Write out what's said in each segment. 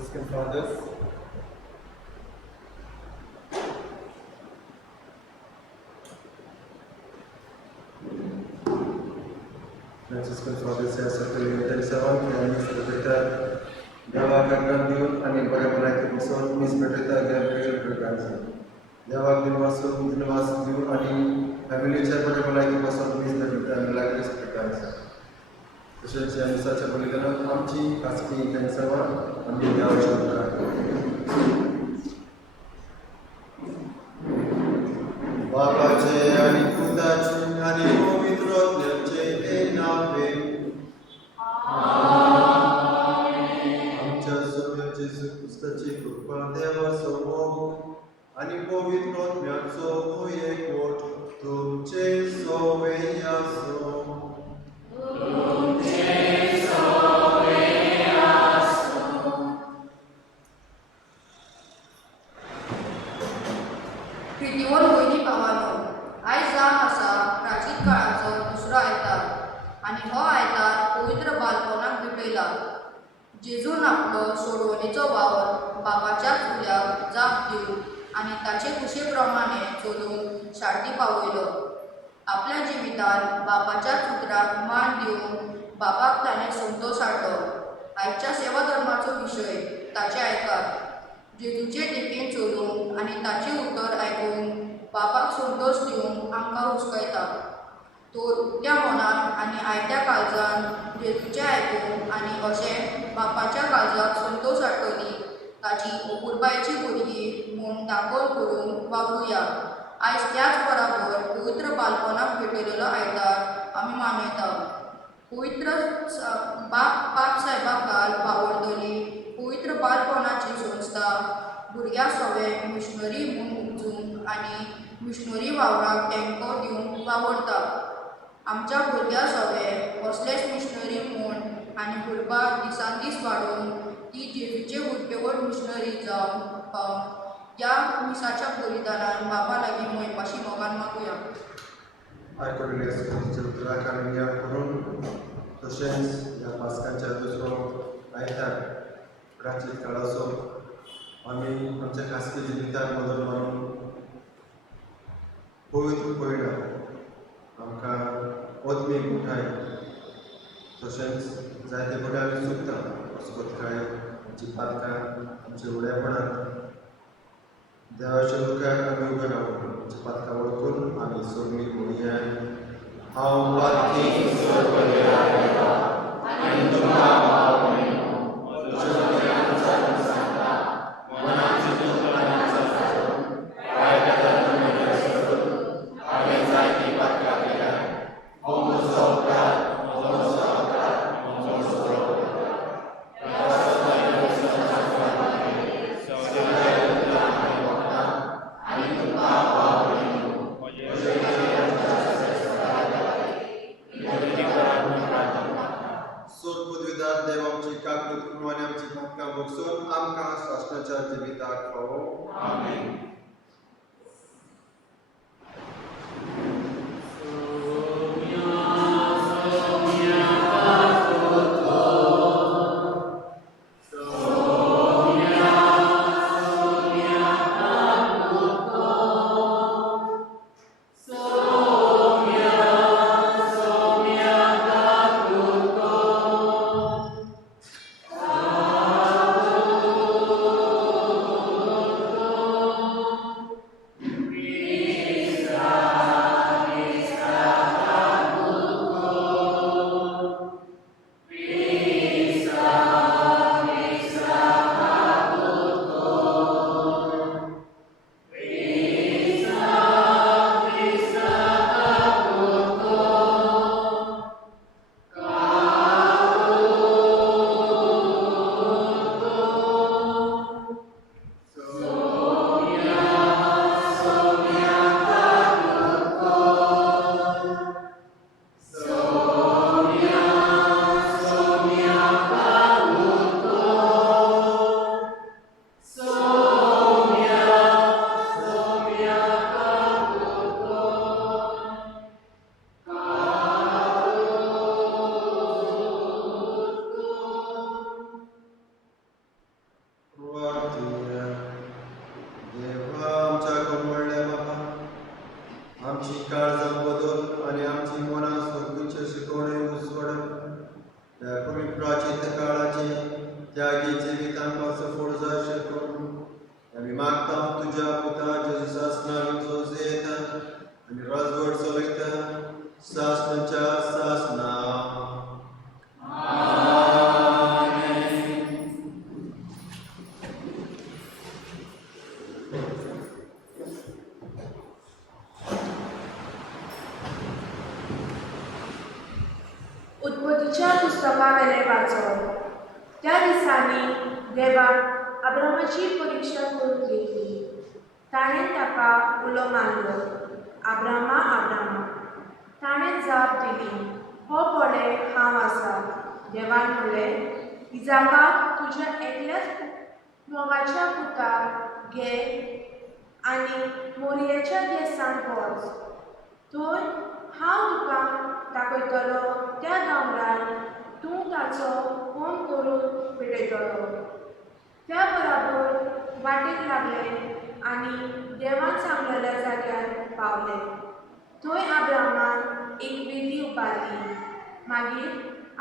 Franciscan Fathers. Franciscan Fathers या सकल तरी सर्वांनी आम्ही भेटतात देवा गंगान देऊन आणि बऱ्या बनायचे बसून मीच भेटतात गॅब्रियल देवा निवास देऊन आणि फॅमिलीच्या बऱ्या बनायचे बसून मीच भेटतात लागलीच भेटतात तसेच या मिसाच्या बलिदानात आमची खासगी त्यांनी सर्व आम्ही देवाची बाबाचे आणि पुताचे आणि पवित्रोत्याचे हे नावे आमच्या सर्व जेसू ख्रिस्ताची कृपा देवासमोर आणि पवित्रोत्याचो एकवट तुमचे सोवे असो. प्रितीवर वहिनी भावानो, आयज जाम आसा प्राचीन काळाचो दुसरो आयतार आनी हो आयतार पवित्र बालपणाक भेटयला. जेजून आपलो सोडवणेचो वावर बापाच्याच उल्याक जाप दिवन आनी ताचे कुशे प्रमाणे चलून शार्ती पावयलो. आपल्या जिवितांत बापाच्याच उतराक मान दिवन बापाक ताणें संतोश हाडलो. आयच्या सेवा धर्माचो विशय ताचे आयकार. जेजूचे देखेन चलून आनी ताचे उतर आयकून बापाक संतोष दिवंक आमकां हुस्कयता. तर उक्त्या मनान आनी आयत्या काळजान जेजूचें आयकून आनी अशें बापाच्या काळजाक संतोश हाडटली ताची अपुरबायेची भुरगीं म्हूण दाखोल करून वावुरया. आयज त्याच बराबर पवित्र बालपणाक भेटयलेलो आयतार आमी मानयता. पवित्र बाप साहेबाक काल वावरतली पवित्र बालपणाची संस्था भुरग्यां सवे मिशनरी म्हूण उपजूंक आनी मिशनरी वावराक तेंको दिवंक वावरता. आमच्या भुरग्यां सवे असलेच मिशनरी म्हूण आनी भुरबाग दिसान दीस वाडोवन ती जेजूचे उडकेवट मिशनरी जावं ह्या मिसाच्या बलिदानान बाबा लागीं मोयपाशी मोगान मागुया. आयकोडिल्ले स्कुलीच्या उतराक आमी या करून तशेंच ह्या पास्काच्या दुसरो आयतार प्राचीन काळाचो आमी आमच्या खासगी जिवितांत बदल मारून पवित्र पळयला. आमकां ओतमीक उठाय तशेंच जायते बरे आमी चुकता अस्कोतकाय आमची पातकां आमचे उडेपणान देवाच्या लोकांक आमी उबे रावून आमची पातकां वळखून आमी सगळीं म्हणया हांव पातकी आमची काळजां बदल आनी आमची मनां सोडूचे शिकवणे उसवड प्राचीन काळाचे त्यागी जिवितां पासून फळ जाय शिकून आमी मागता तुझ्या पुता जेजुसास नांवाचो जेता आनी राजवट चलयता सासनाच्या सासना उत्पत्तीच्या पुस्तकावेले वाचप. त्या दिसांनी देवान अब्रामाची परीक्षा करून घेतली. ताणें ताका उलो मारलो, अब्रामा अब्रामा. ताणें जाप दिली, हो पळय हांव आसा. देवान म्हणलें, इजाकाक तुज्या एकल्याच मोगाच्या पुताक घे आनी मोरयेच्या देसांत वच. थंय हांव तुका दाखयतलो त्या दोंगरार तूं ताचो होम करून पेटयतलो. त्या बराबर वाटेक लागले आनी देवान सांगलेल्या जाग्यार पावले. थंय अब्रामान एक वेदी उबारली. मागीर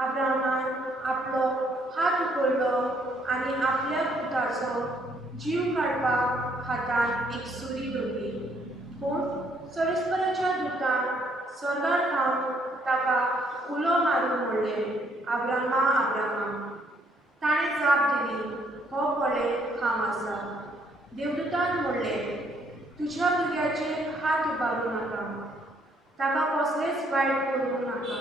अब्रामान आपलो हात उखल्लो आनी आपल्या पुताचो जीव काडपाक हातान एक सुरी धरली. पूण परमेश्वराच्या दुतान स्वर्गार थांब ताका उलो मारून म्हणलें, अब्रामा अब्रामा. ताणें जाप दिली, हो पळय हांव आसा. देवदूतान म्हणलें, तुज्या भुरग्याचेर हात उबारूं नाका, ताका कसलेंच वायट करूं नाका.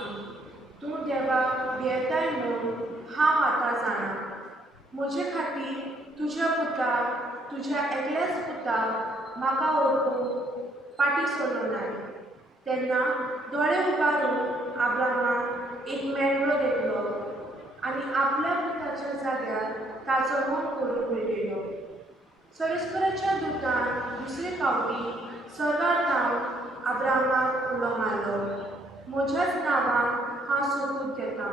तूं देवाक भियेताय म्हूण हांव आतां जाणा. म्हजे खातीर तुज्या पुताक, तुज्या एकल्याच पुताक म्हाका व्हरपूंक फाटीं सरलो नाय. तेन्ना दोळे उबारून अब्रामान एक मेंढरो घेतलो आनी आपल्या पुताच्या जाग्यार ताचो होम करून पेटयलो. परमेश्वराच्या दुतान दुसरे फावटी स्वर्गार थांब अब्रामाक उलो मारलो, म्हज्याच नांवान हांव सोपूत घेतां.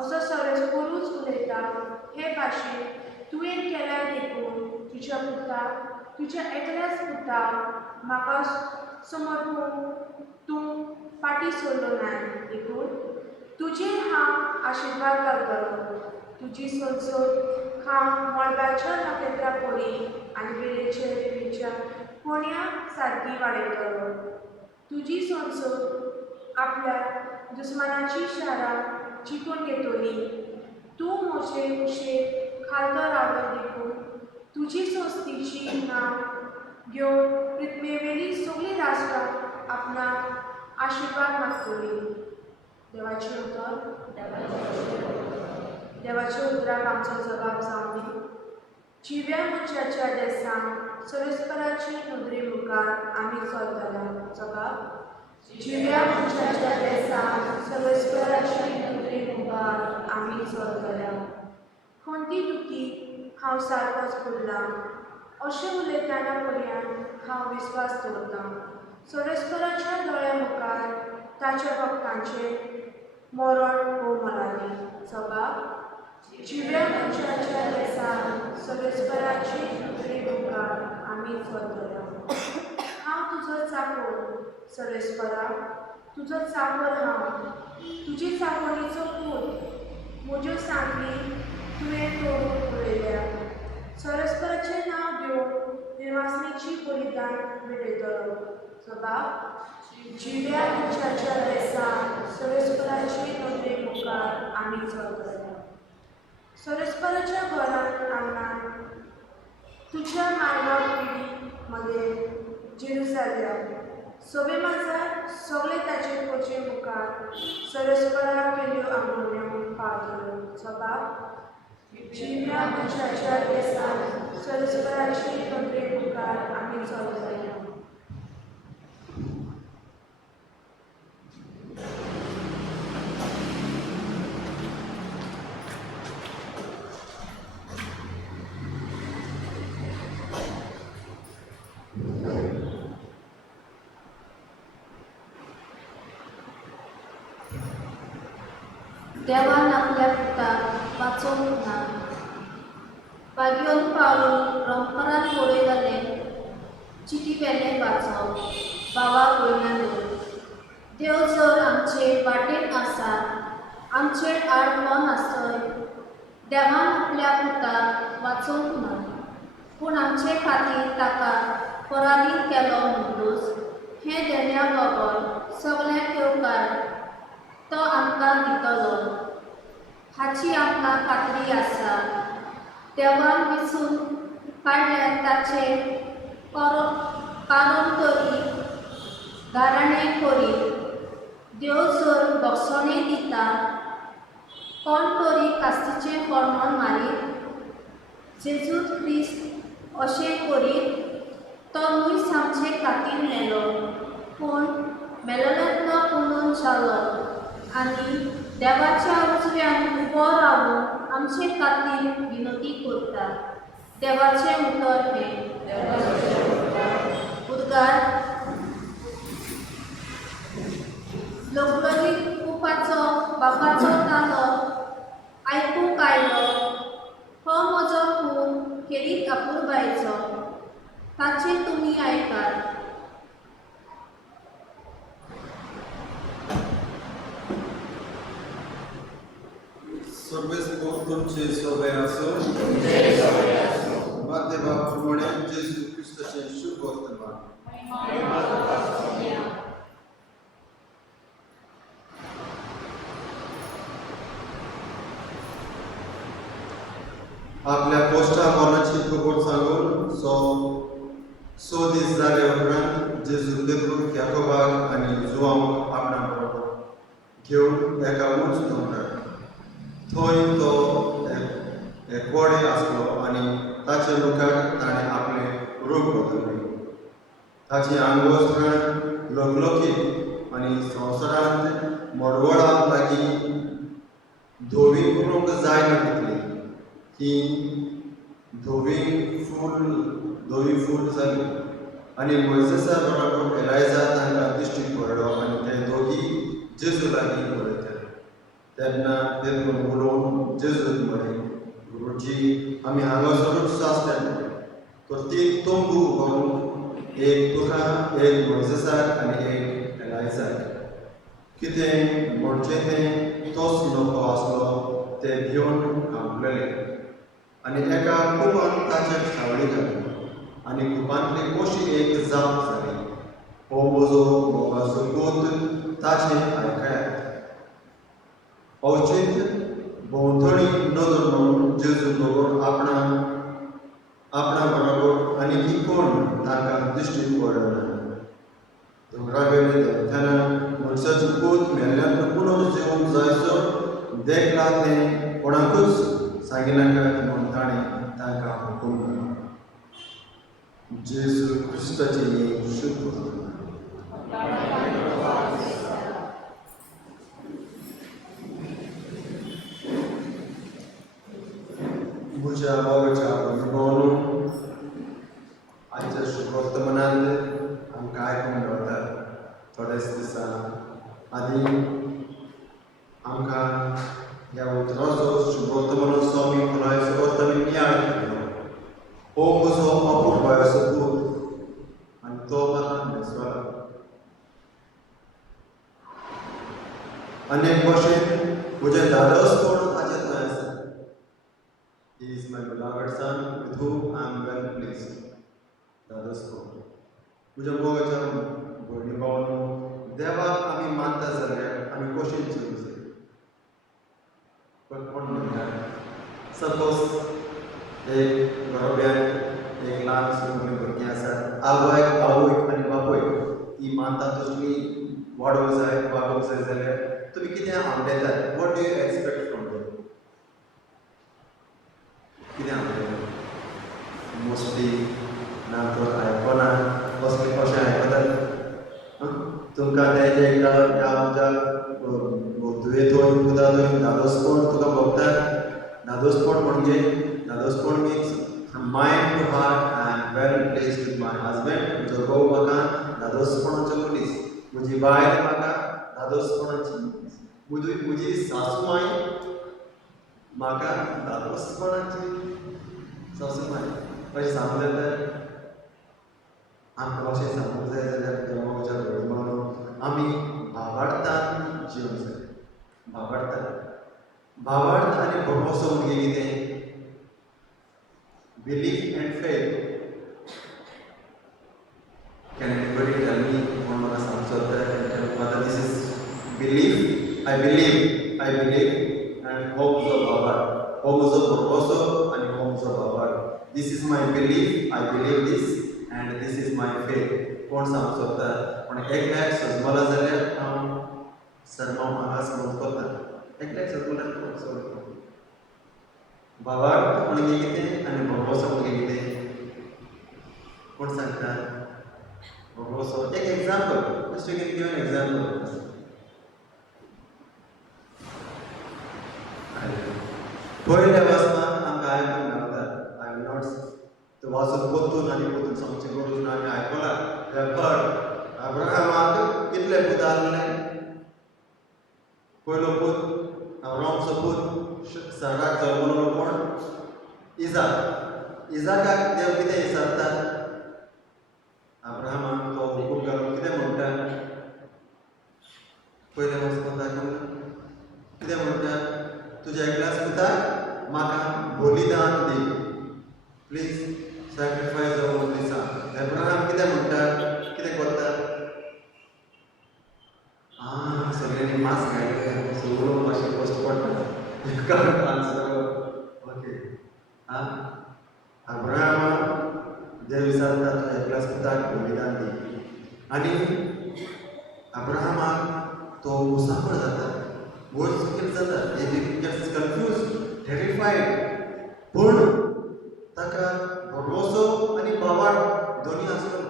असो परमेश्वरूच उलयता, हे भाशेन तुवें केल्यार देखून तुज्या पुताक, तुज्या एकल्याच पुताक म्हाका समर्पूंक तूं फाटीं सरलो नाय. देखून तुजेर हांव आशिर्वाद घालतलो. तुजी संसद हांव मळबाच्या नखेत्रा परी आनी वेळेच्या रेवेच्या कोण्या सारकी वाडयतलो. तुजी संसद आपल्या दुस्मानाची शारां जिखून घेतली. तूं म्हजे कुशीक खालतो रावलो देखून तुजी संस्थेची नांव घेवन पृथ्वीवेली सगळीं राष्ट्रां आपणाक आशिर्वाद मागतली. देवाचें उतर. देवाच्या उतराक आमचो जबाब जावं दी. जिव्या मनशाच्या देसान परमेश्वराची नदरे मुखार आमी चलतले. जबाब. जिव्या मनशाच्या देसान परमेश्वराची नदरे मुखार आमी चलतले. खंयची दुखी हांव सारकोच बुडला. अशें उलयतना पर्यान हांव विस्वास दवरतां. परमेश्वराच्या दोळ्या मुखार ताच्या भक्तांचें मरण हो मोलादी. जबाब. जिव्या मनशाच्या देसान परमेश्वराची नदरे मुखार आमी चलतले. हांव तुजो चाकर परमेश्वरा, तुजो चाकर हांव. तुजी चाकणीचो पूत. म्हज्यो सांगली तुवें तोडून उडयल्या. परमेश्वराचें नांव घेवन निवासणीची बलिदान भेटयतलो. जबाब. जिव्या मनशाच्या देसान परमेश्वराची नदरे मुखार आमी चलतले. परमेश्वराच्या घरांत आंगणान तुज्या मानव पिढी मदें जेरुसालेम सभे माजार सगळे ताचे पोचे मुखार परमेश्वराक केल्यो आंगवण्यो पावतल्यो. जबाब. जिव्या मनशाच्या देसान परमेश्वराची नदरे मुखार आमी चलतले. देवान आपल्या पुताक वाचोवंक ना. बागयोन पावलो रोंपरान पळय जालें चिटी पेले वाचप. भावाक वयल्यान दवर. देव जर आमचे वाटेन आसा, आमचे आड कोण आसय, देवान आपल्या पुताक वाचोवंक ना, पूण आमचे खातीर ताका पराधीन केलो म्हणटूच हें देण्या बगल सगळ्यांक येवकार तो आमकां दितलो हाची आमकां खात्री आसा. देवान विचून काडल्यार ताचे कारण तरी गाराणे करी. देव जर बक्षणे दिता, कोण तरी कास्तीचें फर्मोण मारीत, जेजूत क्रिस्त अशें करीत तो नुयस आमचे खातीर मेलो, पूण मेलोल्यांतलो पुनून जालो आनी देवाच्या उजव्यान उबो रावून आमचे खातीर विनोदी करता. देवाचें उतर हें. उद्गार. लोकलगीत उपाचो बापाचो तालो आयकूंक आयलो. हो म्हजो खून खेरीत आपुरबायचो, ताचे तुमी आयकात. सर्वेस तुमचे सोबे आसो. माध्यमाप्रमाणे जेजू ख्रिस्ताचे शुभ वर्तमान. आपल्या पोस्टा कोणाची खबर सांगून सो दीस जाले उपरांत जेजू देवून याकोबाक आनी जुआंवाक आपणा बरोबर घेवन एका उंच दोंगरार. थंय तो एक वडे आसलो आनी ताचे मुखार ताणें आपले रूप बदलले. ताची आंगवस्त्रां लोकलोकीत आनी संवसारांत मडवळा लागीं धोवी करूंक जायना तितली की धोवी फूल जाली. आनी मोइसेसा बरोबर एलायजा तांकां दिश्टी पडलो आनी ते दोगी जेजू लागीं उलयताले. तेन्ना देखून उलोवन जेजूक म्हळें, गुरुजी, आमी हांगासरूच आसताले, तर तीन तोंबू उबारून एक तुका, एक मोइसेसाक आनी एक एलायजाक. कितें म्हणचें तें तोच नको आसलो ते भिवन थांबलेले आनी एका कुमान ताचेर सावळी घाली आनी कुपांतली मोशी एक जाप जाली. हो म्हजो मोगाचो पूत, ताचें आयकयात. अवचित भोंवतणी नदर म्हणून जेजू बरोबर आपणा बरोबर आनी कोण तांकां दिश्टी पडना. दोंगरावेले देंवतना मनशाचो पूत मेल्ल्यान पुनून जेवून जायसर देखला तें कोणाकूच सांगिनाकात म्हूण ताणें तांकां हुकूम केलो. जेजू ख्रिस्ताची ही शुभ वर्तमान. म्हज्या मोगाच्या अनुभवान आयच्या शुभ वर्तमानांत आमकां आयकूंक मेळटा. थोडेच दिसा आदी आमकां ह्या उतराचो शुभ वर्तमानाचो आमी खुलायसो करता आमी नियाळ केलो. हो म्हजो अपुरबायचो पूत आनी तो म्हाका न्हेसवाला. आनी एक भशेन म्हजें धाडसपण ताचे थंय आसा. He is my beloved son with whom I am well pleased. धाडसपण. म्हज्या मोगाच्या भयणी भावांनो, देवाक आमी मानता जाल्यार आमी कशें जिवंक जाय. पण कोण म्हणटा सपोज एक घरोब्यान एक ल्हान सुरमणी भुरगीं आसात. आवय आनी बापूय ती मानता तुमी वाडोवंक जाय, वागोवंक जाय जाल्यार तुमी कितें आपणयतात. What do you expect from them? कितें आपणयतात? मोस्टली ना तर आयकना. कसलें कशें आयकतात? तुमकां तें एक आमच्या तुवें उदा थंय धादोसपण तुका भोगतात. धादोसपण म्हणजे धादोसपण means mind to heart I am well placed with my husband. म्हजो घोव म्हाका धादोसपणाचो मनीस, म्हजी बायल म्हाका धादोसपणाची मनीस, म्हजी सासूमाय म्हाका धादोसपणाची सासूमाय. अशें सांगूंक जाता. आमकां अशें सांगूंक जाय जाल्यार देवा भावार्थ आनी भरोसो म्हणजे कितें? Belief and faith. Can anybody tell me one more answer that and tell whether this is belief? I believe, and hope is Baba. Hope is Boroso and hope is Baba. This is my belief. I believe this, and this is my faith. कोण सांगू शकता? पण एक लाख सजमला जाल्यार हांव सर्मा हांगा समज करता. एक लाख सजमला कोण सांगता? भावार्थ म्हणजे कितें आनी भरोसो म्हणजे कितें? कोण सांगता? Also, take example. Just to give an example. पहिले वचनाक आमकां आयकूंक मेळटा. I will not तो वाचून पोतून आनी पोतून सांगचे करून आमी आयकलां. But अब्राहमाक कितले पूत आसले? पयलो पूत अब्राहमचो पूत साराक जल्मलो कोण? इजाक. इजाकाक देव कितें विचारता? अब्राहमान तो हुकूम घालून कितें म्हणटा? पयले वचपाक दाखयला कितें म्हणटा? तुज्या एकल्याच पुताक म्हाका बलिदान दी. Please sacrifice the only son. Abraham कितें म्हणटा? कितें करता? सगळ्यांनी मास्क घातले, सगळो मातशें कश्ट पडटा. Answer okay. अब्राहम देव विचारता तुज्या एकल्याच पुताक बलिदान दी. आनी अब्राहमाक तो उसापड जाता. वर्ड्स कितें जाता? he gets confused, terrified. पूण ताका भरोसो आनी बावाड दोनी आसलो.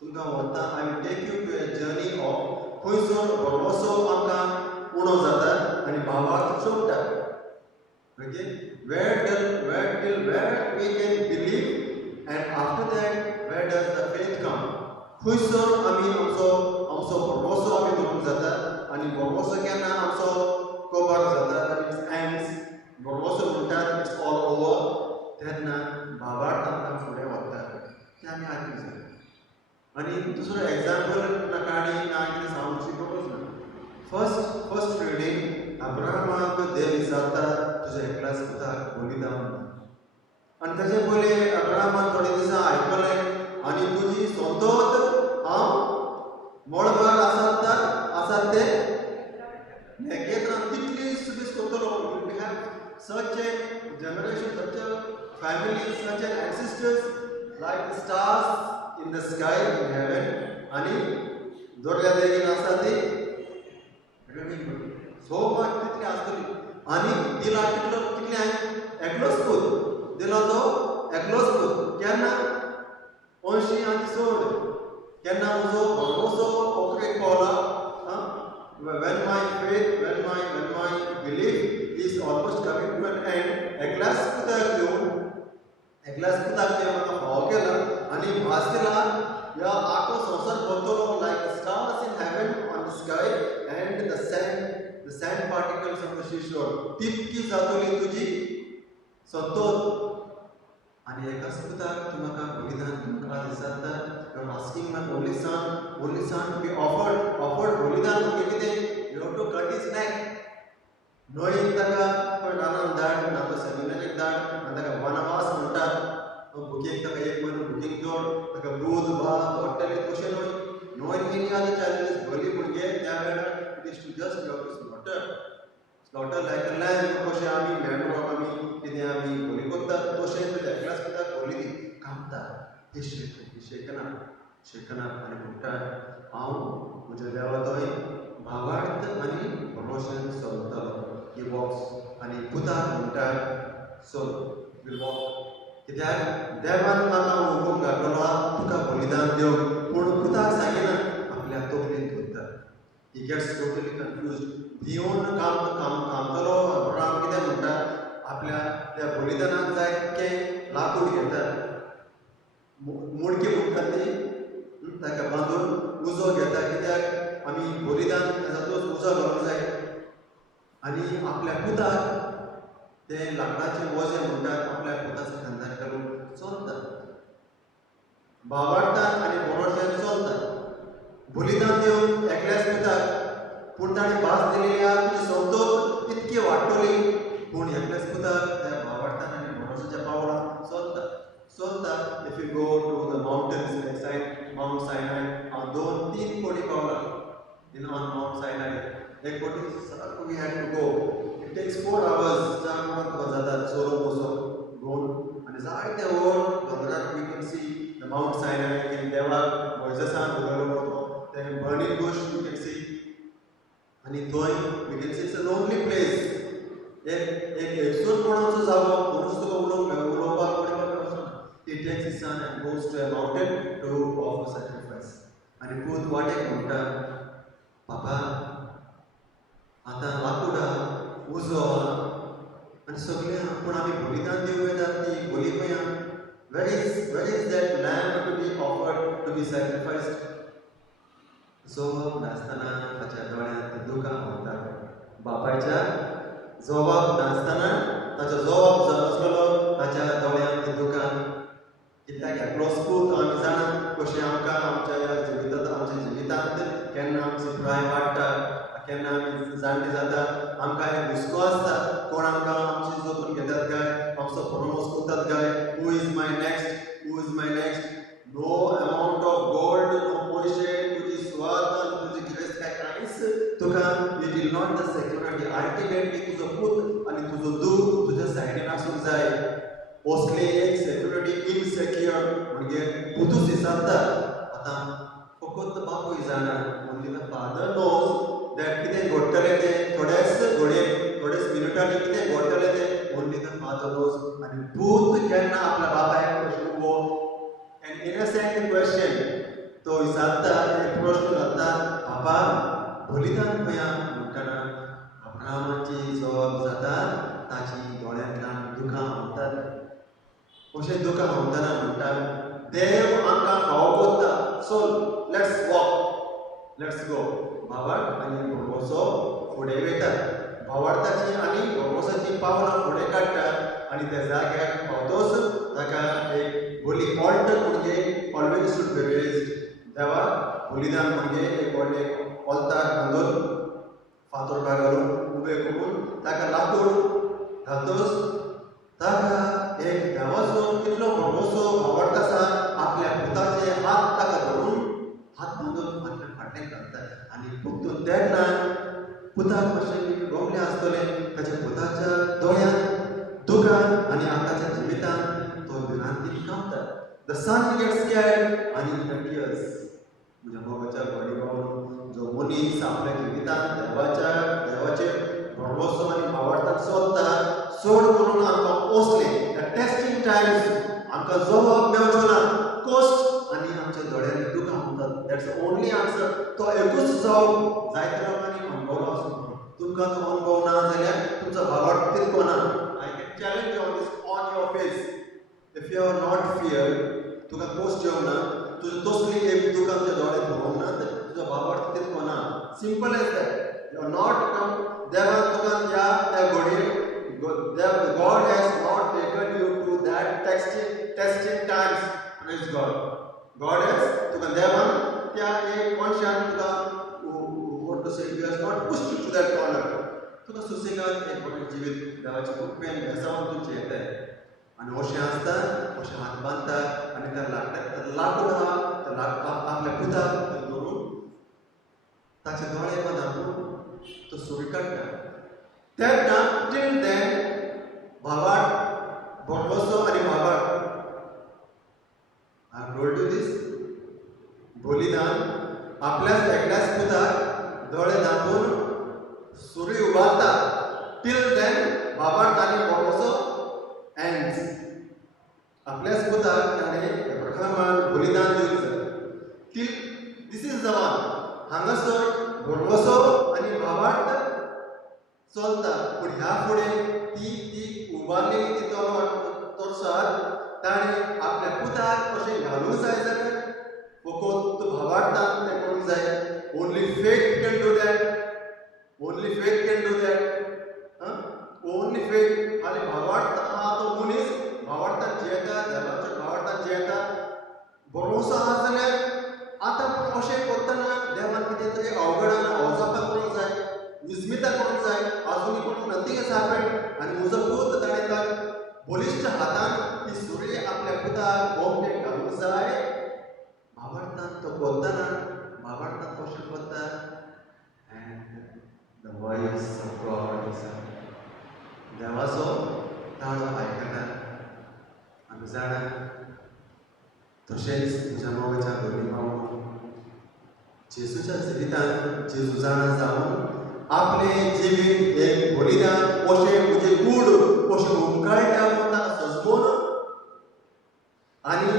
तुमकां व्हरता. I will take you to a journey of खंयसर भरोसो आमकां उणो जाता आनी बावाड चोवता. Okay. where we can believe, and after that where does the faith come? खंयसर आमी आमचो भरोसो आमी दवरूंक जाता आनी भरोसो केन्ना आमचो कवर जाता आनी इट्स एंड्स. भरोसो म्हणटात इट्स ऑल ओवर. तेन्ना भावार्थ आमकां फुडें व्हरता. तें आमी आयकूंक जाय. आनी दुसरो एग्जाम्पल ना काणी ना कितें सांगूची गरज ना. फर्स्ट रिडींग अब्राहमाक देव विचारता तुज्या एकल्याच पुताक बलिदान दी. आनी ताचे पयलीं अब्राहमान थोडे दिसां आयकलें आनी तुजी सोदोत हांव मळबार आसात ते नेकेत्रान तितली सुबीस करतलो. We have such a generation, such a family, such an ancestors like the stars in the sky in heaven. आनी दर्या देगेर आसा ती सो मात तितली आसतली. आनी दिला कितले एकलोच पूत दिला तो एकलोच पूत. केन्ना 80 आनी 100. केन्ना म्हजो भरोसो ओकरेक पावला? when my belief is almost coming to an end. एकल्याच पुताक जेव म्हाका फाव केला आनी भास केला या आखो संवसार भोंवतलो like stars in heaven on the sky and the sand particles on the seashore. तितकी जातली तुजी संतोष. आनी एकाच पुताक तूं म्हाका बलिदान दिवपाक विचारता. You are asking my only son to be offered. बलिदान म्हणजे कितें? You have to cut his neck. न्हंयेक ताका पळय रानान धाड ना तो सेमिनारीक धाड आनी ताका वनवास म्हणटात. भुकेक ताका एक म्हयनो भुकेक जोड. ताका दूद भात हाडटले तशें न्हय मेनी आर द चॅलेंजीस. बली भुरगे त्या वेळार it is to just go to slaughter like a lamb. कशें आमी मेंढरो आमी कितें आमी बली करतात तशें तुज्या एकल्याच पुताक बली दी. कामता हे शेकना आनी म्हणटा हांव म्हज्या देवा थंय भावार्थ आनी भरोशान चलतलो. ही वॉक्स आनी पुताक म्हणटा चल वील वॉक. कित्याक देवान म्हाका हुकूम घातलो तुका बलिदान दिवंक. पूण पुताक सांगिना आपल्या तकलेंत धरता. He gets totally confused. भिवून कामतलो अब्राहम कितें म्हणटा? आपल्या त्या बलिदानाक जाय तितकें लाकूड घेता. मुडकी म्हणटा ती ताका बांदून उजो घेता. कित्याक आमी बलिदान जातूच उजो घालूंक जाय. आनी आपल्या पुताक ते लाकडाचें वजें म्हणटात आपल्या पुताचो खांदार घालून चलता. भावार्थान आनी भरोशान चलता. बलिदान दिवन एकल्याच पुताक. पूण ताणें भास दिलेली तुजी संतोष इतकी वाडटली पूण एकल्याच पुताक त्या भावार्थान आनी मनोसाच्या पावलां सोदता सोदता. If you go to the mountains like Mount Sinai हांव 2-3 कोटी पावलां इन ऑन माउंट सायनाय. एक कोटी सारको we had to go. It takes 4 hours चार वरां तुका जातात सोरो वचोन गोवन आनी जायते व्हड दोंगरार we can see the Mount Sinai. देवाक मोइसेसान उलयलो तो ते burning bush we can see आनी थंय we can see it's a lonely place. एक एकसूर कोणाचो जागो कोणूच तुका उलोवपाक पडपाक वचना. He takes his son and goes to a mountain to offer sacrifice. आनी पूत वाटेक म्हणटा बाबा आतां लाकूड आहा उजो आहा आनी सगळें आहा पूण आमी बलिदान दिवंक येतात ती बली खंय आहा? Where is that lamb to be offered, to be sacrificed? जबाब नासतना ताच्या दोळ्यांत दुकां म्हणटा बापायच्या जबाब नासतना ताचो जबाब जो आसलेलो ताच्या दोळ्यांत दुकां. कित्याक एकलोच पूत आमी जाणा कशें आमकां आमच्या जिवितांत केन्ना आमची प्राय वाडटा केन्ना आमी जाणटे जाता. आमकां एक हुस्को आसता कोण आमकां आमची जोतून घेतात काय आमचो प्रमोस करतात काय. Who is my next. No amount of gold no पयशे तुजी सुवात तुजी गिरेस्त काय कांयच तुका it will not the security. Ultimately तुजो पूत आनी तुजो दूख तुज्या सायडीन आसूंक जाय. असली एक सेक्युरिटी इनसेक्युअर म्हणजे पुतूच विसरता. आतां फकत बापूय जाणा only the father knows that कितें घडटलें तें थोडेच मिनटांनी कितें घडटलें तें ओन्ली द फादर नोज. आनी पूत केन्ना आपल्या बापायक प्रश्न उबो एन इनसेंट क्वेश्चन तो विचारता एक प्रश्न घालता बाबा बलिदान खंय म्हणटना अब्राहमाची जबाब जाता ताची दोळ्यांतल्यान दुकां म्हणटात. अशें दुकां म्हणटना म्हणटा देव आमकां फावो कोत्ता सो लेट्स गो. भावार्थ आनी भरवोसो फुडें वयतात. भावार्थाची आनी भरवोसाची पावलां फुडें काडटात आनी त्या जाग्यार पावतोच ताका एक बली ऑल्टर म्हणजे ऑलवेज शूड बी रेज्ड. देवाक बलिदान म्हणजे एक व्हडलें ऑल्तार बांदून फातोरकार घालून उबें करून ताका लाकूड घालतोच ताका एक देवाचो कितलो भरवोसो भावार्थ आसा. आपल्या पुताचे हात ताका धरून हात बांदून आपल्या फाटल्यान घालता आनी फक्त तेन्ना पुताक मातशें गमलें आसतलें ताच्या पुताच्या दोळ्यांत दुकां आनी आतांच्या जिवितांत तो विरांतीन कांपता. द सन गेट्स स्कॅर्ड आनी ही टियर्स. म्हज्या मोगाच्या घोडी भावन जो मनीस आपल्या जिवितांत देवाचेर भरवोसो आनी भावार्थाक सोदता चड करून आमकां ओसलें द टेस्टिंग टायम्स आमकां जबाब मेळचो ना कोस्ट आनी आमच्या दोळ्यांनी दुकां म्हणटात. That's only answer. तो एकूच जावं जायत्या लोकांनी अणभवलो आसूं तुमकां तो अणभव ना जाल्यार तुमचो भावार्थ तितको ना. I can challenge you on your face. If you are not fear तुका कोस्ट येवंक ना तुजी तसली एक दुकां तुज्या दोळ्यांत भरोवंक ना तुजो भावार्थ तितको ना. Simple as that. You are not देवान तुका त्या घडयेर God has not taken you to that testing times. Praise God. God has तुका देवान त्या एक मनशान तुका what to say he has not pushed you to that corner. तुका सुसेगाद एक बरें जिवीत देवाच्या कृपेन भेसावन तुमचें येताय आनी अशें आसता अशें हात बांदता आनी त्या लाकूड आहा आपल्या पुताक धरून ताचे दोळे बांदून तो सुरी काडटा. तेन्ना टील देन भावार्थ भरवोसो आनी भावार्थ हांव टोल्ड यू दीस बलिदान आपल्याच एकल्याच पुताक दोळे धांपून सुरी उबारता. टील देन भावार्थ आनी भरवोसो एंड्स. आपल्याच पुताक ताणें अब्राहमान बलिदान दिवंक जाय. This is the one. हांगासर भरवोसो आनी भावार्थ चलता पूण ह्या फुडें ती उबारलेली ती तोरसार ताणें आपल्या पुताक कशें घालूंक जाय जाल्यार फकत भावार्थान तें करूंक जाय. Only faith can do that. Only faith खाली भावार्थ आहा तो मनीस भावार्थान जियेता देवाच्या भावार्थान जियेता. भरवोसो आहा जाल्यार आतां अशें करतना देवान कितें तरी अवघडान अवजापां करूंक जाय. विस्मिता करूंक जाय आजुनी पूण नथींग हॅज हॅपन्ड आनी म्हजो पूत ताणें ताका बलिश्ट हातान ती सुरी आपल्या पुताक बोमटेक घालूंक जाय भावार्थान तो कोत्ताना भावार्थान कशें कोत्ता and the voice of God is देवाचो ताळो आयकता आमी जाणा तशेंच म्हज्या मोगाच्या भयणी भाव जेजूच्या जिवितांत जेजू जाणा जावन आपले जिवीत एक बलिदान कशें म्हजे कूड कशें उमकाळटा म्हूण ताका सजमून आनी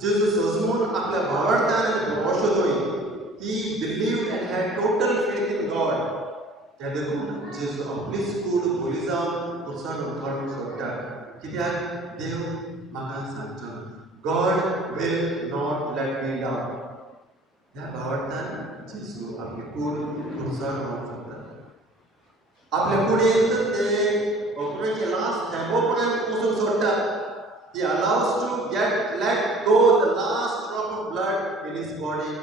जेजू सजमून आपल्या भावार्थान भरोसो दवरून ही believed and had total faith in God त्या देखून जेजू आपलीच कूड बली जावन कुर्सार उमकाळूंक सोदता कित्याक देव म्हाका सांगचो God will not let me down ह्या भावार्थान जेजू आपली कूड कुर्सार व्हरोंक सोदता आपल्या कुडींत ते अकराचे लास्ट थेंबोपर्यंत पुसून सोडटा he allows to let go the last drop of blood in his body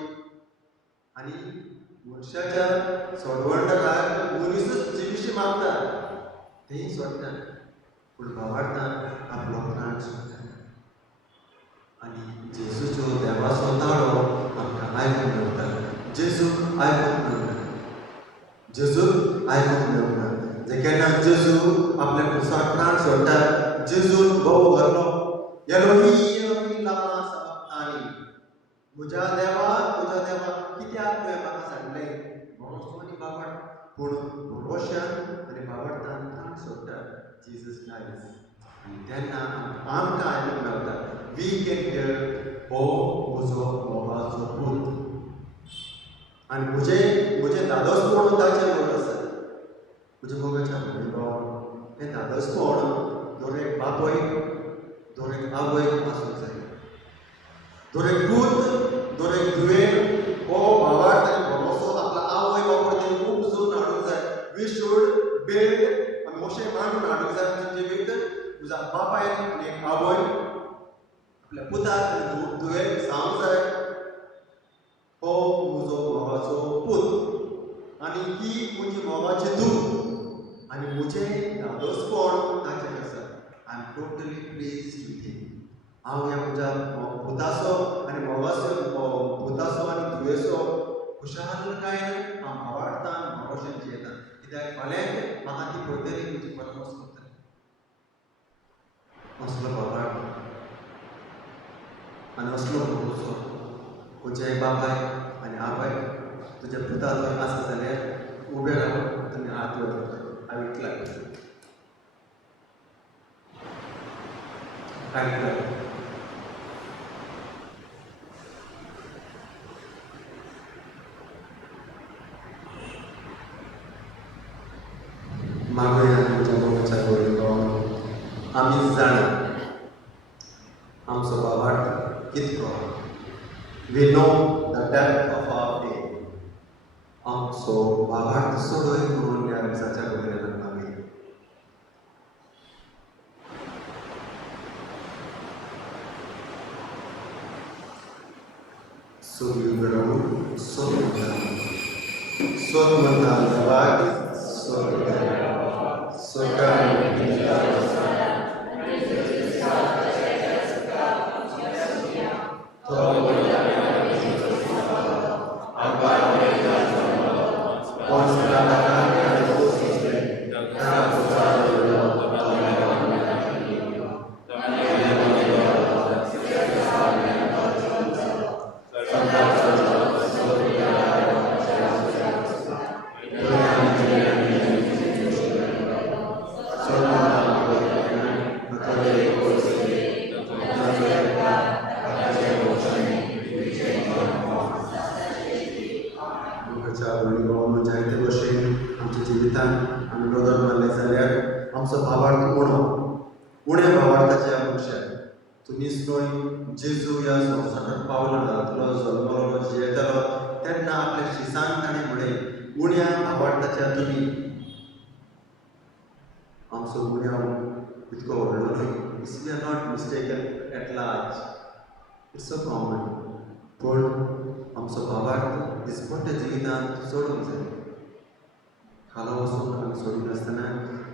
आणि मनशाच्या सोडवणदाराक मनीसच जिवीशी मागता तेही सोडटा पूण भावार्थान आपलो प्राण सोडटा आनी जेजूचो देवाचो ताळो आमकां आयकूंक मेवता जेजूक आयकूंक मेवता जेजूक आयकूंक मेवना जे केन्ना जेजू आपल्या कुर्सार प्राण सोडटा जेजून बोव घालो एलोही लामा सबक्तानी म्हज्या देवा कित्याक तुवें म्हाका सांडलें भरोसो आनी बाबड पूण भरोश्यान आनी बाबडतान प्राण सोडटा जीसस डायज आनी तेन्ना आमकां आयकूंक मेवता वी कॅन हियर हो म्हजो मोगाचो पूत आनी म्हजें दादोसपण ताचेर भर आसा म्हज्या मोगाच्या भयणी भाव हें दादोसपण दर एक बापोय दर एक आवय आसूंक जाय दर एक पूत दर एक धुवेन हो भावार्थ आनी भरोसो आपला आवय बापूय तें खूब जून हाडूंक जाय वी शूड बिल्ड आमी अशें मांडून हाडूंक जाय आमचें जिवीत तुज्या बापायन आनी एक आवय आपल्या पुताक आनी धुवेक सांगूंक जाय हो म्हजो मोगाचो पूत आनी ही म्हजी मोगाची धूव आनी म्हजें दादोसपण ताचेर आसा I am totally please with him हांव ह्या म्हज्या पुताचो आनी मोगाचो पुताचो आनी धुवेचो खुशालकायेन हांव भावार्थान भरोश्यान जियेता कित्याक फाल्यां म्हाका ती पळयतली म्हजी परमोस करतली असलो भावार्थ आनी असलो भरोसो खंयच्याय बापाय आनी आवय तुज्या पुता जर आसा जाल्यार उबे राव आनी हात वयर I would like to. Thank you. मागोया आमच्या मोगाच्या भयणी आमी जाणा आमचो भावार्थ कितको we know the depth of our faith आमचो भावार्थ सोडोय म्हणून ह्या दिसाच्या वयल्यान आमी सोदून घडोवन सोद म्हणटा देवाक सोद जेजू ह्या संवसारांत पावला तुलो जल्मलो जियेतालो तेन्ना आपल्या शिसान ताणें म्हणलें उण्या भावार्थाच्या तुमी आमचो उण्या इतको व्हडलो न्हय it's we are not mistaken at large it's a common पूण आमचो भावार्थ दिसपट्ट्या जिवितांत सोडूंक जाय खाला वचून आमी सोडिनासतना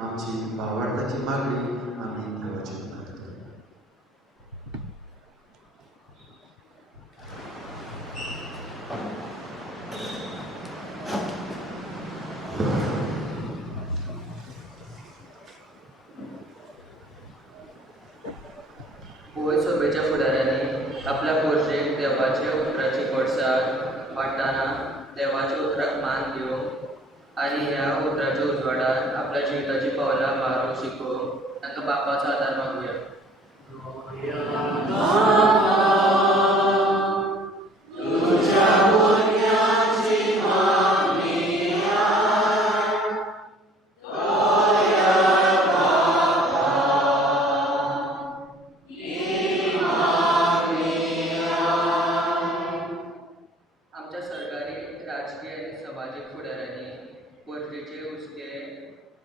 आमची भावार्थाची मागणी आमी देवाची करता. होय सभेच्या फुडाऱ्यांनी आपल्या पोरशेक देवाचे उतराची पडसाद वाडटाना देवाच्या उतराक मान दिवं आनी ह्या उतराच्या उजवाडान आपल्या जिविताची पावलां मारूंक शिकोवंक तांकां बापाचो आदार मागुया. आमच्या सरकारी राजकीय आनी समाजीक फुडाऱ्यांनी पोरशेचे उचके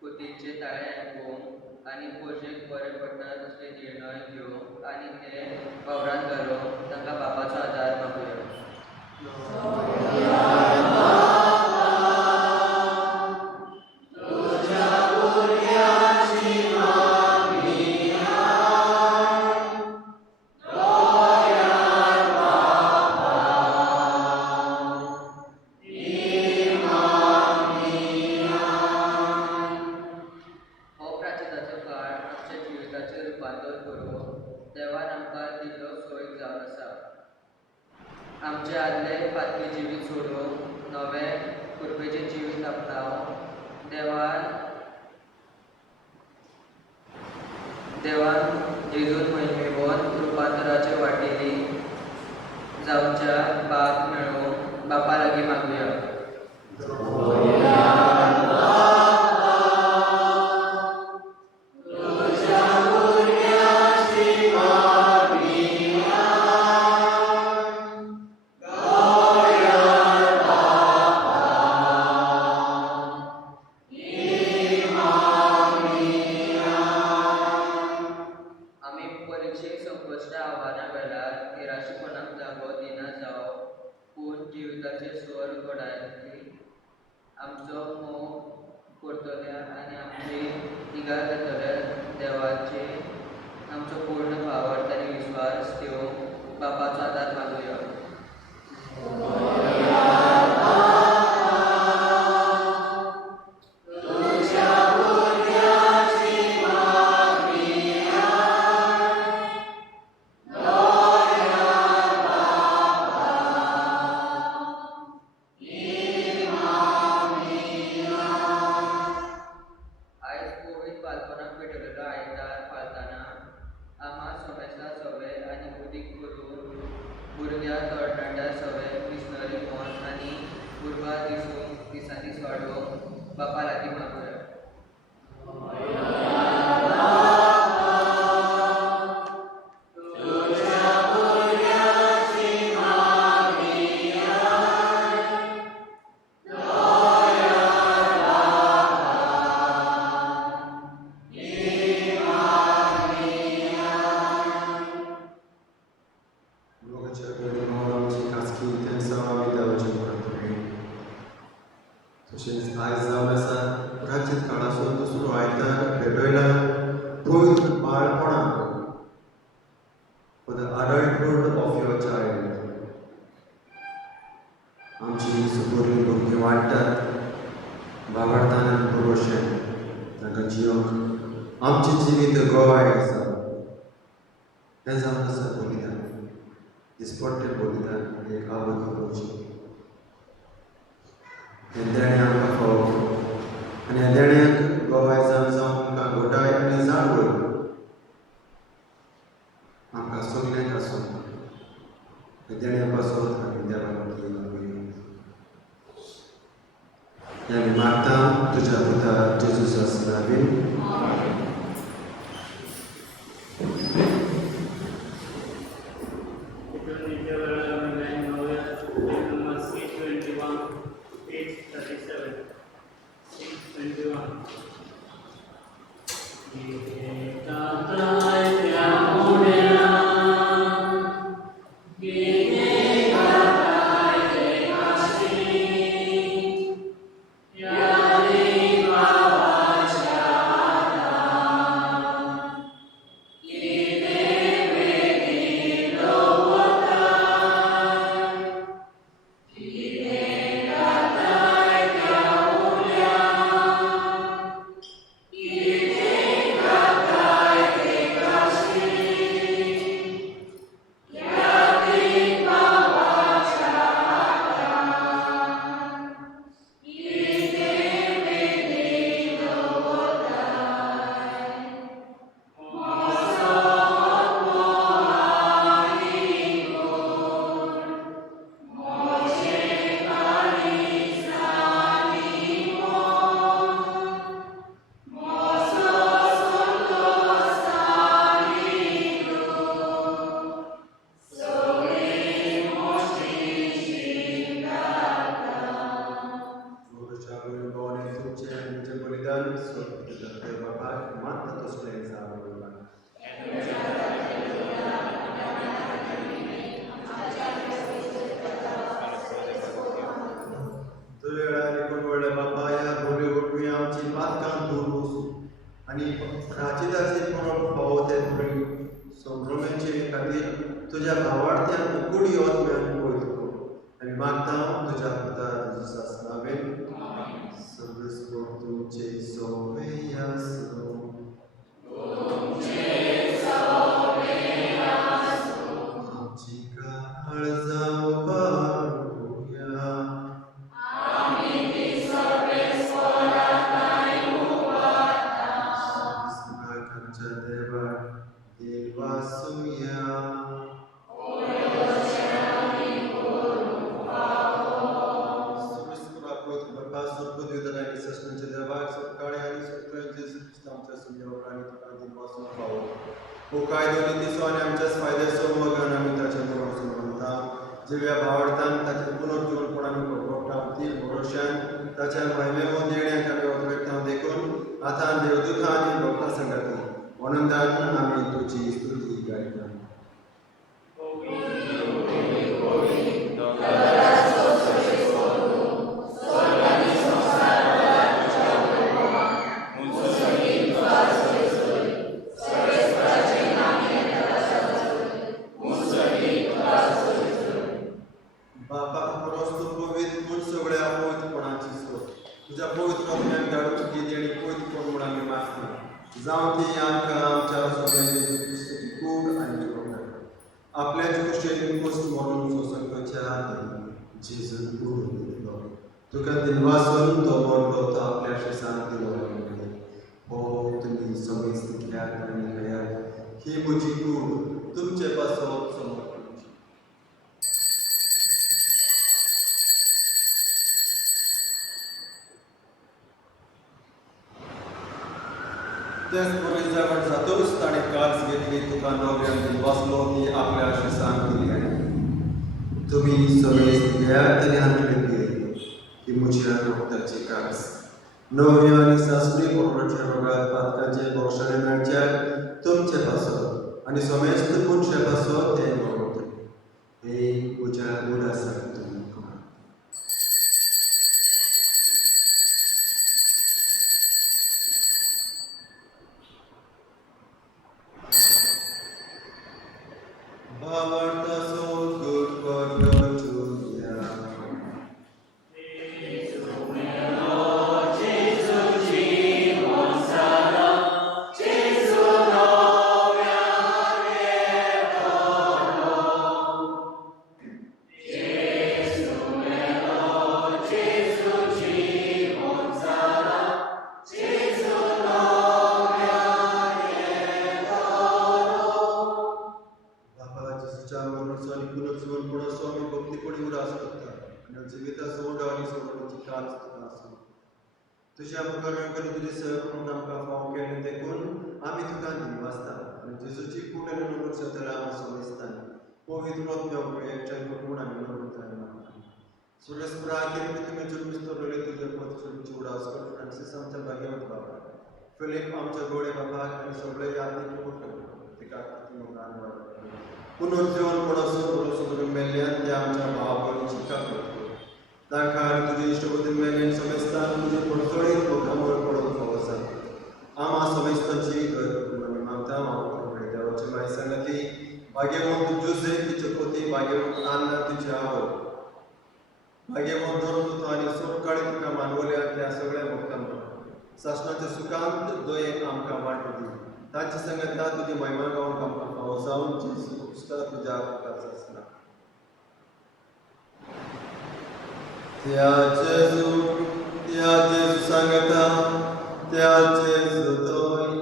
कुतीचे ताळे आयकूंक आनी पोरशेक बरे पडटा तसले निर्णय घेवंक आनी ते वावरांत घालूंक तांकां बापाचो आदार मागुया. हो प्राचिताचो काळ आमच्या जिविताचें रुपांतर करूंक देवान आमकां दिल्लो सोय जावन आसा. आमचे आदले फातमी जिवीत सोडून नवें कृपेचें जिवीत आपणावंक देवान जेजून महिमेवन रुपांतराचे वाटेली जावच्या बाग मेळोवंक बापा लागीं मागुया. आमी परीक्षेक संकश्ट आव्हानां वेळार निराशेपणाक जागो दिना जावं पूण जिविताचे स्वर घोडायतली आमचो मोग करतल्या आनी आमची तिगार जातल्या देवाचे आमचो पूर्ण भावार्थ आनी विस्वास ठेवूंक बापाचो आदार मागुया. आयज कोवीड बालपणाक पेटयलेलो आयतार पाळटाना आम्हा सोमेस्ता सवे आनी उदीक करून भुरग्यां तरणाट्या सवे मिशनरी मोन आनी गुरबा दिसान दीस वाडोवंक बापा लागीं मागुया. लोकांच्या घडोवन आमची खासगी त्यांचा आमी देवाची करता. तशेंच आयज जावन आसा प्राचीन काळाचो दुसरो आयतार भेटयला पवित्र बाळपणाक for the adulthood of your child. आमची सुपुरी भुरगीं वाडटात बाबार्थान आनी बरोशें तांकां जियोंक आमचें जिवीत गोवाय आसा हें जावन आसा बलिदान दिसपट्टें बलिदान एक आवड करपाची. हें देणें आमकां फावो आनी ह्या देण्याक गोवाय जावन आमकां घोटाय आनी जाणवय आमकां सगळ्यांक आसूं हे देण्या पासत आमी देवाक आमी मागता तुज्या पुता जेजूसा नांवान. Yeah. आणि प्राचिताचे भाव ते संभ्रमेचे खातीर तुझ्या भावार्थ्यान उकडी ओतम्यान पळयतलो आनी मागता तुझ्या पुता जेजुसास नांवें सगळे तुमचे सोवे आसूं आमची काळजां वाडुया सगळ्यांच्या देवा देवासूया आमच्याच फायद्याचो मगन आमी ताच्या भरोसान म्हणटा जिव्या भावार्थान ताचें पुनर्जीवनपण आमी भोगवता ती भरोश्यान ताच्या महिमेमोद येण्याक आमी वतवेता देखून आतां देवदूतां आनी भक्तां संगाती आनंदान आमी तुजी स्तुती गायता तुझ्या पवित्र आत्म्यान धाडून ती देणी पवित्र कोण म्हणून आमी मागता जावं ती आमकां आमच्या सगळ्यांची क्रिस्ताची कूड आनी जीवन आपल्याच कुशेन कुस्त म्हणून सोसंकच्या जेजून कूड दिलो तुका दिनवासून तो मोडलो तो आपल्या शिसान दिलो हो तुमी सगळीं घ्यात आनी खायात ही म्हजी कूड तुमचे पासत समर्पण त्याच पुरेजावर जातोच ताणें काल्स घेतली तुका नव्यान दिनवासलो ती आपल्या शिसान दिली तुमी सगळे घेयात आनी हातून पियेत ही म्हज्या रक्ताची कास नव्या आनी सासरी पोरच्या रोगात पातकाचे भोक्षणे मेळच्याक तुमचे पासत आनी समेस्त मनशे पासत ते भोगवतले हे म्हज्या कूड आसा तुमी तुझ्या मुखार तुझे सहकुटुंब आमकां फाव केलें देखून आमी तुका दिनवासता आनी जेजूची कूड आनी नमस्कार आमकां दिसता पवित्र आत्म्या एकठांय करून आमी नमस्कार सुरेस्पराक तुमी जुल्मिस्तोले तुजे पवित्र उडास कर फ्रांसीस आमच्या भाग्यवंत बाबा फिलीप आमच्या गोडे बाबाक आनी सगळे यादनीक करता तिका मुखार वाडटा पुनर्जीवन पडोसो बरोसो करून मेल्ल्यान ते आमच्या भावा भयणीची काकूट तांकां आनी तुजे इश्टपती मेल्ल्यान समेस्तान तुजे पडतळीत मुखामोळ पडोवंक फाव आसा आमा समेस्ताची आमी मागता देवाची माय सांगाती भाग्यवंत जुसेफ तिचे पती भाग्यवंत आन्ना तिची आवय भाग्यवंत दोरपुतो आनी सोपकाळी तुका मानवल्यान त्या सगळ्या भक्तांक शासनाच्या सुखांत दयेक आमकां वांटो दी तांची संगता तुजी महिमा गावंक आमकां फाव जावन जेजू क्रिस्ता तुज्या पुताचो आसना त्या जेजू सांगता त्या जेजू दय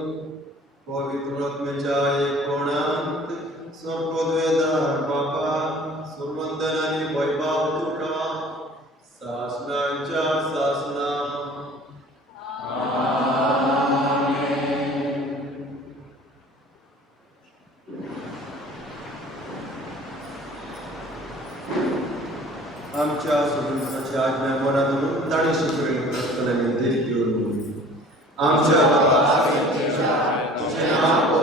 पवित्र आत्म्याच्या एकपणांत सर्वोद्वेदार बाबा सुरवंदन आनी वैभव तुका शासनांच्या शासना आमच्या सुरवंदनाची आज्ञा मनात धरून ताणी शिकवलेली देव घेऊन आमच्या तुझे नाम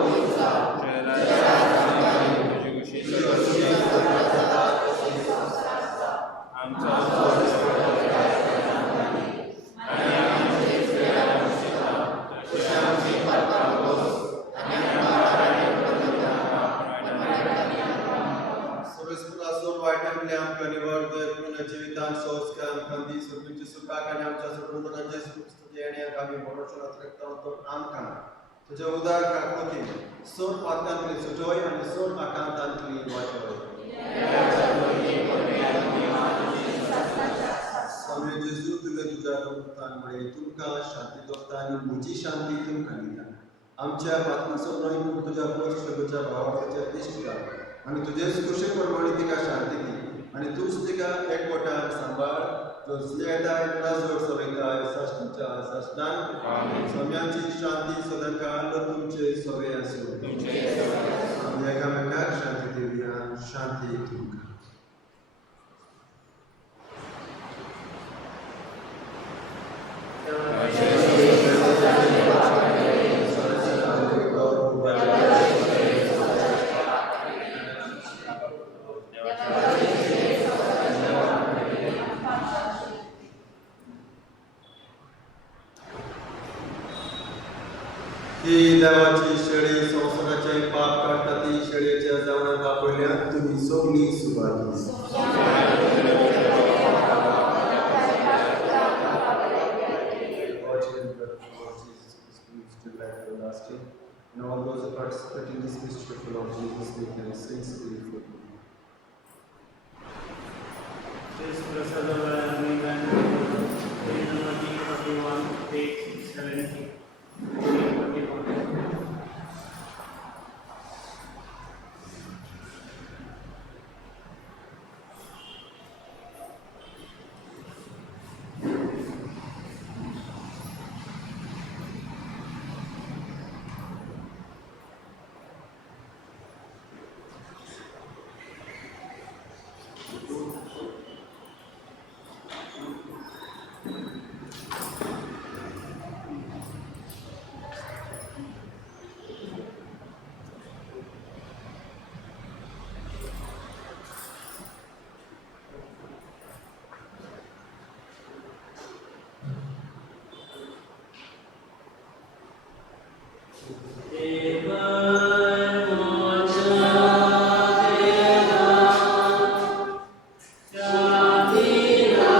शांती सगळींची सुखाक आणि आमच्या सोडवणुकांचे स्तुती आणि आम्ही भरोसा करता तो आमकां तुझ्या उदार काकोती सोड पातांतली सुटोय आणि सोड आकांतांतली वाचोय स्वामी जेजू तुवें तुज्या भक्तांमुळे तुमकां शांती दोता आणि म्हजी शांती तुमकां दिता आमच्या पातमाचो प्रभू तुज्या पवित्र भावाच्या इश्टा आणि तुजेच कुशे प्रमाणे तिका शांती दी आणि तूच तिका एकवटान सांबाळ जो येताय जोड सवयताय साश्टांच्या साश्टांक स्वाम्यांची शांती सदांकाळ तुमचे सवय आसूं आमी एकामेकाक शांती दिवया शांती तुमकां ही देवाची शेळी संसाराचे पाप काढता ती शेळयेच्या जावणाक आपयल्यात तुम्ही सगळी सुवात and all those who participate in this mystery of Jesus, we can sincerely forgive. This Prasadavara Nigan, page number 41, page 70. Shantira,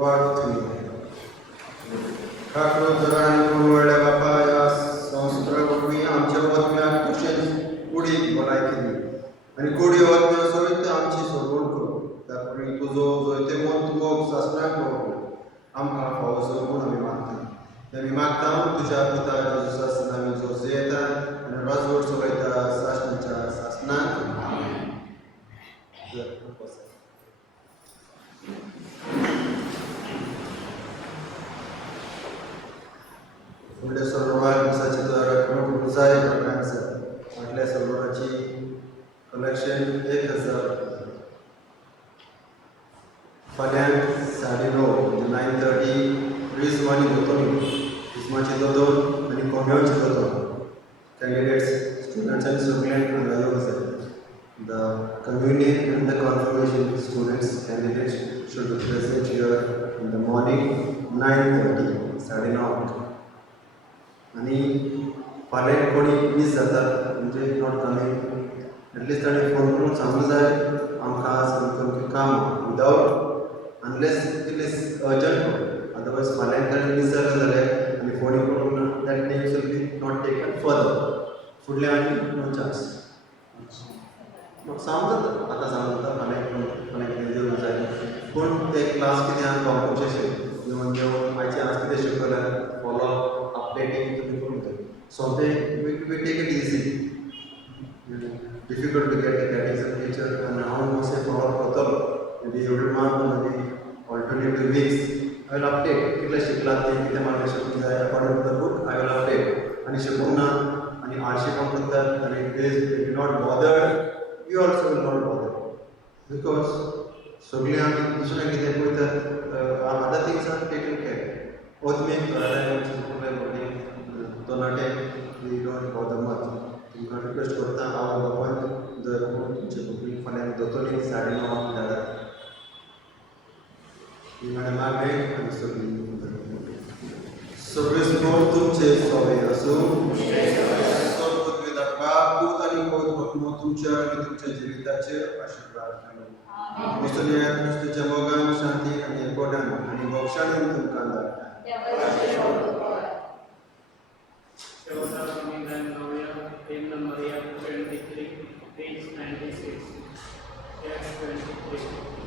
वाद तुम्ही ठाकरो जगाने कोणवळ्या बापा या संस्कारापूर्वी आमच्या वतम्याक तुझेच उडीक भलाय केली आणि कोडी वतम्या सहित आमची सोडवण कर त्यापूर्वी तुझो जयते मन तुमक सासनाक आमकां फावो सोडून आमी मागता आमी मागता तुझ्या पुता जेजुसास नामी जो जेता आनी राजवट चलयता सासणाच्या सासनाक फुडल्या सरोवराक मिसाची रक्कम जाय प्रमाण आसा फाटल्या सरोवराची कलेक्शन 1000 फाल्यां 9:30 म्हणजे 9:30 क्रिस्माची दोतोन क्रिस्माची दोतोन आनी कोंग्योची दोतोन candidates, students and supplicants and ayos. The communion and the confirmation students candidates should be present here in the morning 9:30, 9:30. आणि फाल्यां कोणी मिस जातात म्हणजे नॉट कमिंग एटलीस्ट ताणें फोन करून सांगूंक जाय आमकां आज आमकां काम without unless it is urgent otherwise फाल्यां ताणें मिस जालें जाल्यार आनी फोन करून that names will be not taken further फुडल्या आनी नो चान्स म्हाका सांगूंक जाता आतां सांगूंक जाता फाल्यां कितें दिवंक जाय पूण ते क्लास कितें आसा कॉम्पिटिशन म्हणजे आयचे आज कितें शिकयल्यार फॉलो अपडेटिंग तुमी करूंक जाय something we take it easy difficult to get that is a teacher and how to say for Kopel maybe every month maybe alternative weeks I will update kitla shikla te kitla marka shikun jay according to the book I will update ani shikunna ani arshi kon करतात and if they do not bother you also will not bother because सगळे आमी दुसरे कितें पळयतात other things are taken care othmek दोनाटे we don't bother much तुमकां request करता हांव बापायन जर तुमचे कोंकणी फाल्यां दोतोरनी 9:30 धाडात ही मॅडमाक मेळट आनी सगळी स्मोर तुमचे सवय आसूं पृथ्वी धाडपा पूत आनी पवित्र आत्मो तुमच्या आनी तुमच्या जिविताचेर आशिर्वाद घालूं क्रिस्तुच्या मोगान शांती आनी एकवटान आनी मोक्षान तुमकां धाडटा in Maria 23, page 96, text 23.